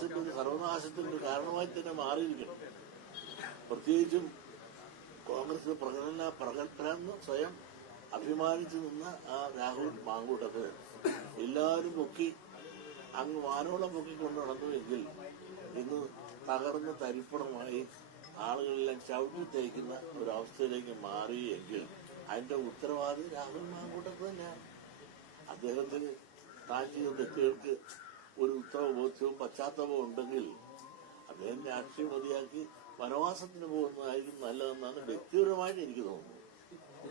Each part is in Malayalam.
ഒരു സർവനാശത്തിന്റെ ഒരു കാരണമായി തന്നെ മാറിയിരിക്കണം പ്രത്യേകിച്ചും കോൺഗ്രസ് പ്രകടന പ്രകടനം സ്വയം അഭിമാനിച്ചു നിന്ന ആ രാഹുൽ മാങ്കൂട്ടത്തെ എല്ലാവരും പൊക്കി അങ്ങ് വാനോളം പൊക്കിക്കൊണ്ട് നടന്നുവെങ്കിൽ ഇന്ന് തകർന്ന് തരിപ്പണമായി ആളുകളെല്ലാം ചവിട്ടി തേക്കുന്ന ഒരവസ്ഥയിലേക്ക് മാറിയെങ്കിൽ അതിന്റെ ഉത്തരവാദി രാഹുൽ മാങ്കൂട്ടത്ത് തന്നെയാണ്. അദ്ദേഹത്തിന് താൻ ചെയ്ത തെറ്റുകൾക്ക് ബോധ്യവും പശ്ചാത്തലവും ഉണ്ടെങ്കിൽ അദ്ദേഹം രാഷ്ട്രീയം മതിയാക്കി വനവാസത്തിന് പോകുന്നതായിരിക്കും നല്ലതെന്നാണ് വ്യക്തിപരമായിട്ട് എനിക്ക് തോന്നുന്നത്.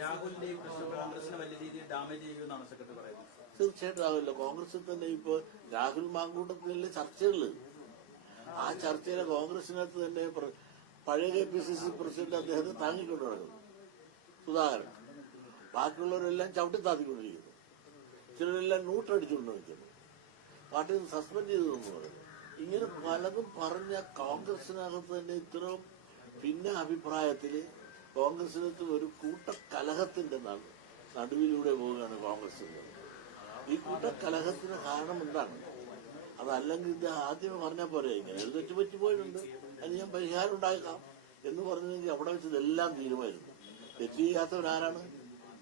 രാഹുലിന്റെ ഈ പ്രശ്നം കോൺഗ്രസിനെ വലിയ രീതിയിൽ ഡാമേജ് ചെയ്യുമെന്നാണ് സെക്രട്ടറി പറയുന്നത്. തീർച്ചയായിട്ടും ആവില്ല കോൺഗ്രസിൽ തന്നെ ഇപ്പൊ രാഹുൽ മാങ്കൂട്ടത്തിലെ ചർച്ചകൾ ആ ചർച്ചയിലെ കോൺഗ്രസിനകത്ത് തന്നെ പഴയ K P C C president അദ്ദേഹത്തെ താങ്ങിക്കൊണ്ട് നടക്കുന്നു. സുധാകരൻ. ബാക്കിയുള്ളവരെല്ലാം ചവിട്ടി താത്തിക്കൊണ്ടിരിക്കുന്നു ചിലരെല്ലാം നൂട്ടടിച്ചുകൊണ്ട് നിൽക്കുന്നു. പാർട്ടിയിൽ നിന്ന് സസ്പെൻഡ് ചെയ്തു എന്ന് പറയുന്നത് ഇങ്ങനെ പലതും പറഞ്ഞ കോൺഗ്രസിനകത്ത് തന്നെ ഇത്രയും പിന്നെ അഭിപ്രായത്തിൽ കോൺഗ്രസിനകത്ത് ഒരു കൂട്ടക്കലഹത്തിന്റെ നട- നടുവിലൂടെ പോവുകയാണ് കോൺഗ്രസ് ഈ കൂട്ടക്കലഹത്തിന് കാരണം എന്താണ്? അതല്ലെങ്കിൽ ഇത് ആദ്യം പറഞ്ഞാൽ പോരെ? ഇങ്ങനെ ഒരു തെറ്റ് പറ്റി പോയിട്ടുണ്ട് അത് ഞാൻ പരിഹാരം ഉണ്ടാക്കാം എന്ന് പറഞ്ഞെങ്കിൽ അവിടെ വെച്ച് ഇതെല്ലാം തീരുമായിരുന്നു തെറ്റ് ചെയ്യാത്തവരാരാണ്?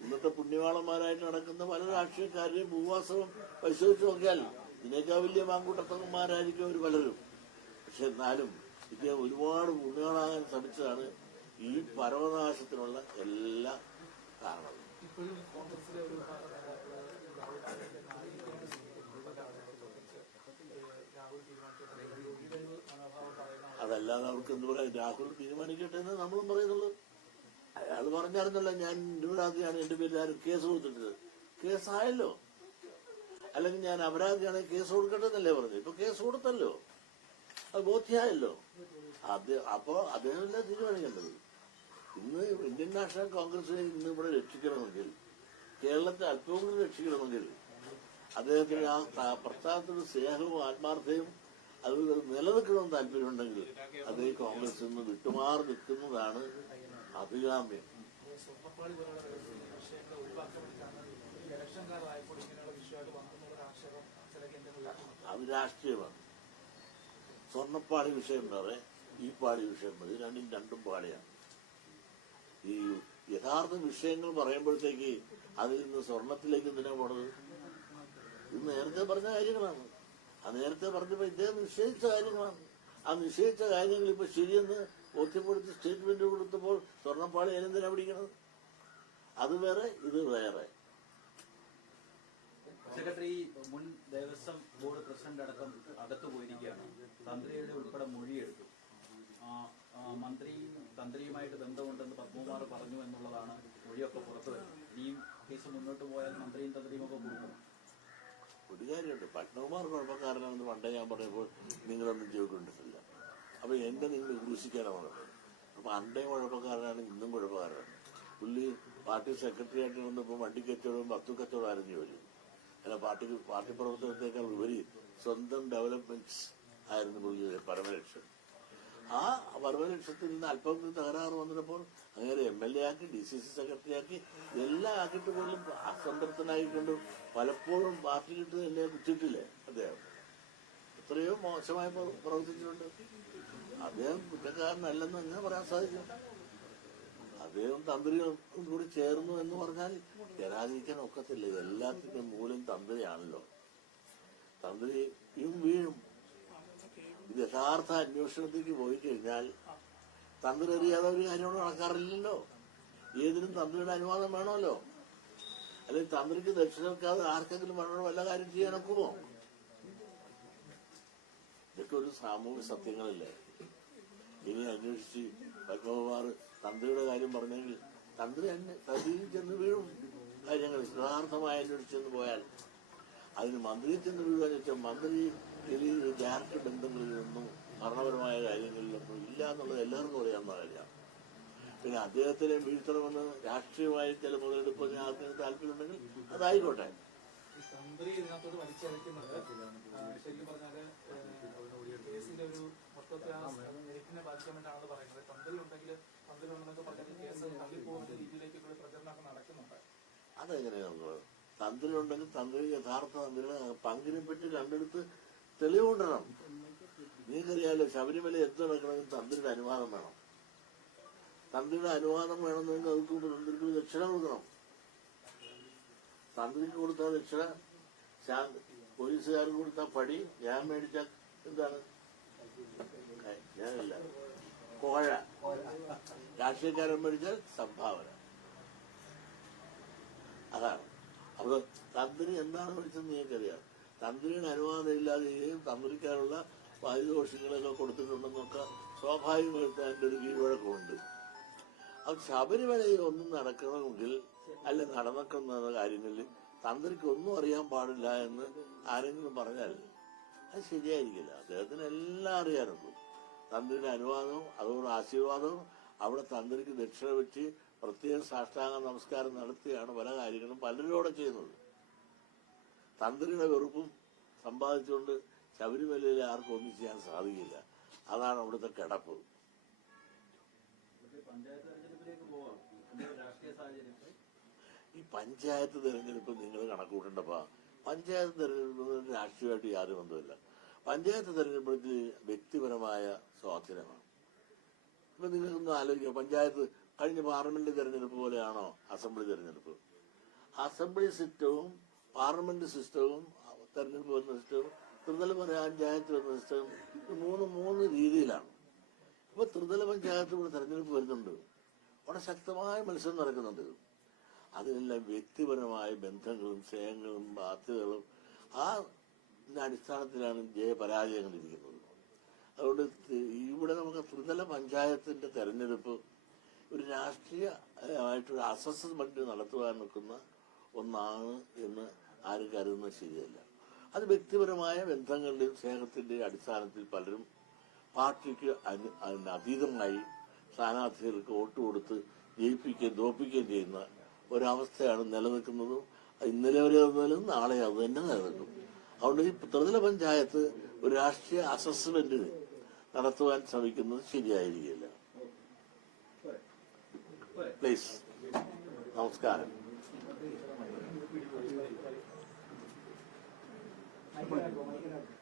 ഇന്നത്തെ പുണ്യവാളന്മാരായിട്ട് നടക്കുന്ന പല രാഷ്ട്രീയക്കാരുടെയും ഭൂവാസവും പരിശോധിച്ച് നോക്കിയാൽ ഇതിനേക്കാൾ വലിയ മാങ്കൂട്ടത്തന്മാരായിരിക്കും അവർ പലരും. പക്ഷെ എന്നാലും ഇദ്ദേഹം ഒരുപാട് ഗുണങ്ങളാകാൻ ശ്രമിച്ചതാണ് ഈ പരമനാശത്തിനുള്ള എല്ലാ കാരണവും. അതല്ലാതെ അവർക്ക് എന്ത് പറയാം രാഹുൽ തീരുമാനിക്കട്ടെ എന്ന് നമ്മളും പറയുന്നുള്ളൂ. അയാൾ പറഞ്ഞായിരുന്നല്ലോ ഞാൻ നിരപരാധിയാണ് എന്റെ പേരിൽ ആരും കേസ് കൊടുത്തിട്ടത്. കേസായല്ലോ. അല്ലെങ്കിൽ ഞാൻ അപരാധിയാണ് കേസ് കൊടുക്കട്ടെ എന്നല്ലേ പറഞ്ഞു ഇപ്പൊ കേസ് കൊടുത്തല്ലോ. അത് ബോധ്യമായല്ലോ അത് അപ്പോ അദ്ദേഹമല്ല തീരുമാനിക്കേണ്ടത്? ഇന്ന് ഇന്ത്യൻ നാഷണൽ കോൺഗ്രസിനെ ഇന്ന് ഇവിടെ രക്ഷിക്കണമെങ്കിൽ കേരളത്തെ അല്പമെങ്കിലും രക്ഷിക്കണമെങ്കിൽ അദ്ദേഹത്തിന് ആ പ്രസ്ഥാനത്തിന് സ്നേഹവും ആത്മാർത്ഥയും അത് നിലനിൽക്കണമെന്ന് താല്പര്യമുണ്ടെങ്കിൽ അദ്ദേഹം കോൺഗ്രസ് നിന്ന് വിട്ടുമാറി നിൽക്കുന്നതാണ് അഭികാമ്യം സ്വർണപ്പാളി വേണ്ടിയിട്ടാണ് ഇലക്ഷൻകാരായപ്പോൾ ഇങ്ങനെയുള്ള വിഷയമായിട്ട് വന്നത്. അത് രാഷ്ട്രീയമാണ് സ്വർണപ്പാടി വിഷയം വേറെ ഈ പാളി വിഷയം വേറെ രണ്ടും രണ്ടും പാടിയാണ് ഈ യഥാർത്ഥ വിഷയങ്ങൾ പറയുമ്പോഴത്തേക്ക് അതിൽ നിന്ന് സ്വർണത്തിലേക്ക് എന്തിനാ പോണത്? ഇത് നേരത്തെ പറഞ്ഞ കാര്യങ്ങളാണ്. ആ നേരത്തെ പറഞ്ഞപ്പോ ഇദ്ദേഹം നിശ്ചയിച്ച കാര്യങ്ങളാണ്. ആ നിശ്ചയിച്ച കാര്യങ്ങൾ ഇപ്പൊ ശരിയെന്ന് ബോധ്യപ്പെടുത്തി സ്റ്റേറ്റ്മെന്റ് കൊടുത്തപ്പോൾ സ്വർണപ്പാളി അതിനെന്തിനാ പിടിക്കണത്? അത് വേറെ ഇത് വേറെ. സെക്രട്ടറി മുൻ ദേവസ്വം ബോർഡ് പ്രസിഡന്റ് അടക്കം അകത്തു പോയിരിക്കുകയാണ്. തന്ത്രിയുടെ ഉൾപ്പെടെ മൊഴിയെടുത്തു. മന്ത്രിയും തന്ത്രിയുമായിട്ട് ബന്ധമുണ്ടെന്ന് പത്മകുമാർ പറഞ്ഞു എന്നുള്ളതാണ് മൊഴിയൊക്കെ പുറത്തു വരുന്നത്. ഇനിയും കേസ് മുന്നോട്ട് പോയാൽ മന്ത്രിയും തന്ത്രിയും ഒക്കെ കൊടുക്കണം ഒരു കാര്യമുണ്ട്. പത്മകുമാർ കുഴപ്പക്കാരനാണെന്ന് പണ്ടേ ഞാൻ പറഞ്ഞപ്പോൾ നിങ്ങളൊന്നും ചെയ്തിട്ടില്ല അപ്പൊ എന്റെ നിങ്ങൾ പറഞ്ഞത് അപ്പൊ അണ്ടേ കുഴപ്പക്കാരനാണ് ഇന്നും കുഴപ്പക്കാരനാണ്. പുള്ളി പാർട്ടി സെക്രട്ടറി ആയിട്ട് വന്നപ്പോൾ വണ്ടി കച്ചവടവും വസ്തു കച്ചവടം ആയിരുന്നു ജോലി അല്ല പാർട്ടി പാർട്ടി പ്രവർത്തനത്തെക്കാൾ ഉപരി സ്വന്തം ഡെവലപ്മെന്റ്സ് ആയിരുന്നു പുള്ളിയുടെ പരമലക്ഷ്യം. ആ പരമലക്ഷ്യത്തിൽ നിന്ന് അല്പം തകരാറ് വന്നപ്പോൾ അങ്ങനെ എം എൽ എ ആക്കി ഡി സി സി സെക്രട്ടറി ആക്കി എല്ലാം ആക്കിയിട്ട് പോലും അസംതൃപ്തനായിക്കൊണ്ട് പലപ്പോഴും പാർട്ടി കിട്ടുന്ന എന്നെ കുറ്റിട്ടില്ലേ അദ്ദേഹം? എത്രയോ മോശമായി പ്രവർത്തിച്ചിട്ടുണ്ട്. അദ്ദേഹം കുറ്റക്കാരനല്ലെന്ന് അങ്ങനെ പറയാൻ സാധിക്കും? അദ്ദേഹം തന്ത്രിയും കൂടി ചേർന്നു എന്ന് പറഞ്ഞാൽ ജനാധിപത്യം ഒക്കത്തില്ല. എല്ലാത്തിനും മൂലം തന്ത്രിയാണല്ലോ. തന്ത്രിയും വീഴും. ഇത് യഥാർത്ഥ അന്വേഷണത്തിലേക്ക് പോയി കഴിഞ്ഞാൽ തന്ത്രി അറിയാതെ ഒരു കാര്യമോട് നടക്കാറില്ലല്ലോ. ഏതിനും തന്ത്രിയുടെ അനുവാദം വേണമല്ലോ. അല്ലെങ്കിൽ തന്ത്രിക്ക് ദക്ഷിണ വെക്കാതെ ആർക്കെങ്കിലും വേണോ വല്ല കാര്യം ചെയ്യാൻ ഒക്കുമോ ഇതൊക്കെ ഒരു സാമൂഹ്യ സത്യങ്ങളല്ലേ? ഇനി അന്വേഷിച്ച് പത്മകുമാർ തന്ത്രിയുടെ കാര്യം പറഞ്ഞെങ്കിൽ തന്ത്രി തന്നെ തന്ത്രിയിൽ ചെന്ന് വീഴും കാര്യങ്ങൾ. യഥാർത്ഥമായ അന്വേഷിച്ചെന്ന് പോയാൽ അതിന് മന്ത്രിയിൽ ചെന്ന് വീഴുക വെച്ചാൽ മന്ത്രി ഇതിൽ ഡയറക്റ്റ് ബന്ധങ്ങളിലൊന്നും ഭരണപരമായ കാര്യങ്ങളിലൊന്നും ഇല്ല എന്നുള്ളത് എല്ലാവർക്കും അറിയാവുന്ന കാര്യമാണ്. പിന്നെ അദ്ദേഹത്തിനെ വീഴ്ത്തണമെന്ന് രാഷ്ട്രീയമായി ചില മുതലെടുപ്പ് ആർക്കും താല്പര്യമുണ്ടെങ്കിൽ അതായിക്കോട്ടെ. ഈ തന്ത്രി ഇതിനകത്തോട് വലിച്ചഴക്കുന്നത് ശരിക്കും പറഞ്ഞാൽ കേസിന്റെ ഒരു മൊത്തത്തിൽ ആ മെരിറ്റിനെ ബാധിക്കാൻ വേണ്ടിയാണെന്ന് പറയുന്നത്. തന്ത്രി ഉണ്ടെങ്കിൽ തന്ത്രി ഉണ്ടെന്നൊക്കെ പറഞ്ഞാൽ കേസ് തള്ളിപ്പോകുന്ന രീതിയിലേക്കുള്ള പ്രചരണമൊക്കെ നടക്കുന്നുണ്ട്. അതെങ്ങനെയാണോ തന്ത്രി ഉണ്ടെങ്കിൽ തന്ത്രി യഥാർത്ഥ തന്ത്രികളെ പങ്കിനെ പറ്റി രണ്ടെടുത്ത് തെളിവുകൊണ്ടണം നീക്കറിയാലോ ശബരിമല എന്ത് നടക്കണമെങ്കിൽ തന്ത്രിയുടെ അനുവാദം വേണം. തന്ത്രിയുടെ അനുവാദം വേണമെന്നെങ്കിൽ അതുകൊണ്ട് തന്ത്രിക്ക് ദക്ഷിണ കൊടുക്കണം തന്ത്രിക്ക് കൊടുത്ത ദക്ഷിണ പോലീസുകാർക്ക് കൊടുത്ത പടി ഞാൻ മേടിച്ച എന്താണ്? ഞാനല്ല. കോഴ. രാഷ്ട്രീയക്കാരൻ മേടിച്ചാൽ സംഭാവന. അതാണ്. അപ്പൊ തന്ത്രി എന്താണ് മേടിച്ചത് നിങ്ങൾക്കറിയാം. തന്ത്രിയുടെ അനുവാദം ഇല്ലാതെയും തന്ത്രിക്കാനുള്ള പാരിതോഷികളൊക്കെ കൊടുത്തിട്ടുണ്ടെന്നൊക്കെ സ്വാഭാവികമായിട്ട് അതിന്റെ ഒരു കീഴ്വഴക്കമുണ്ട്. അത് ശബരിമലയിൽ ഒന്നും നടക്കണമെങ്കിൽ അല്ല നടന്നക്കുന്ന കാര്യങ്ങളിൽ തന്ത്രിക്ക് ഒന്നും അറിയാൻ പാടില്ല എന്ന് ആരെങ്കിലും പറഞ്ഞാൽ അത് ശരിയായിരിക്കില്ല. അദ്ദേഹത്തിന് എല്ലാം അറിയാനുള്ളൂ തന്ത്രിയുടെ അനുവാദവും അതുകൊണ്ട് ആശീർവാദവും അവിടെ തന്ത്രിക്ക് ദക്ഷിണ വെച്ച് പ്രത്യേക സാഷ്ടാംഗ നമസ്കാരം നടത്തിയാണ് പല കാര്യങ്ങളും പലരോടെ ചെയ്യുന്നത്. തന്ത്രിയുടെ വെറുപ്പും സമ്പാദിച്ചുകൊണ്ട് ശബരിമലയിൽ ആർക്കും ഒന്നും ചെയ്യാൻ സാധിക്കില്ല. അതാണ് അവിടുത്തെ കിടപ്പ്. പഞ്ചായത്ത് തെരഞ്ഞെടുപ്പിലേക്ക് പോവാം ഇതിന്റെ രാഷ്ട്രീയ സാഹചര്യം ഈ പഞ്ചായത്ത് തെരഞ്ഞെടുപ്പ് നിങ്ങൾ കണക്കൂട്ടണ്ടപ്പാ. പഞ്ചായത്ത് തെരഞ്ഞെടുപ്പ് രാഷ്ട്രീയമായിട്ട് യാതൊരു ബന്ധമില്ല പഞ്ചായത്ത് തെരഞ്ഞെടുപ്പിൽ വ്യക്തിപരമായ സ്വാധീനമാണ്. ഇപ്പൊ നിങ്ങൾക്കൊന്ന് ആലോചിക്കുക. പഞ്ചായത്ത് കഴിഞ്ഞ പാർലമെന്റ് തെരഞ്ഞെടുപ്പ് പോലെയാണോ അസംബ്ലി തെരഞ്ഞെടുപ്പ്? അസംബ്ലി സിസ്റ്റവും പാർലമെന്റ് സിസ്റ്റവും തെരഞ്ഞെടുപ്പ് വരുന്ന സിസ്റ്റവും ത്രിതല പഞ്ചായത്ത് വരുന്ന സിസ്റ്റവും മൂന്ന് മൂന്ന് രീതിയിലാണ്. ഇപ്പൊ ത്രിതല പഞ്ചായത്ത് ഇവിടെ തെരഞ്ഞെടുപ്പ് വരുന്നുണ്ട്. അവിടെ ശക്തമായ മത്സരം നടക്കുന്നുണ്ട്. അതിനെല്ലാം വ്യക്തിപരമായ ബന്ധങ്ങളും സ്നേഹങ്ങളും ബാധ്യതകളും ആ അടിസ്ഥാനത്തിലാണ് ജയപരാജയങ്ങൾ ഇരിക്കുന്നത് അതുകൊണ്ട് ഇവിടെ നമുക്ക് ത്രിതല പഞ്ചായത്തിന്റെ തെരഞ്ഞെടുപ്പ് ഒരു രാഷ്ട്രീയമായിട്ടൊരു അസസ്മെന്റ് നടത്തുവാൻ നിൽക്കുന്ന ഒന്നാണ് എന്ന് ആരും കരുതുന്നത് ശരിയല്ല. അത് വ്യക്തിപരമായ ബന്ധങ്ങളുടെയും സ്നേഹത്തിന്റെയും അടിസ്ഥാനത്തിൽ പലരും പാർട്ടിക്ക് അതിന് അതീതമായി സ്ഥാനാർത്ഥികൾക്ക് വോട്ട് കൊടുത്ത് ജയിപ്പിക്കുകയും തോപ്പിക്കുകയും ചെയ്യുന്ന ഒരവസ്ഥയാണ് നിലനിൽക്കുന്നത്. ഇന്നലെ വരെ വന്നാലും നാളെ അത് തന്നെ നിലനിൽക്കും. അതുകൊണ്ട് ഈ ത്രിതല പഞ്ചായത്ത് ഒരു രാഷ്ട്രീയ അസസ്മെന്റ് നടത്തുവാൻ ശ്രമിക്കുന്നത് ശരിയായിരിക്കില്ല. പ്ലീസ് നമസ്കാരം. Thank മൈക്കിനകത്ത്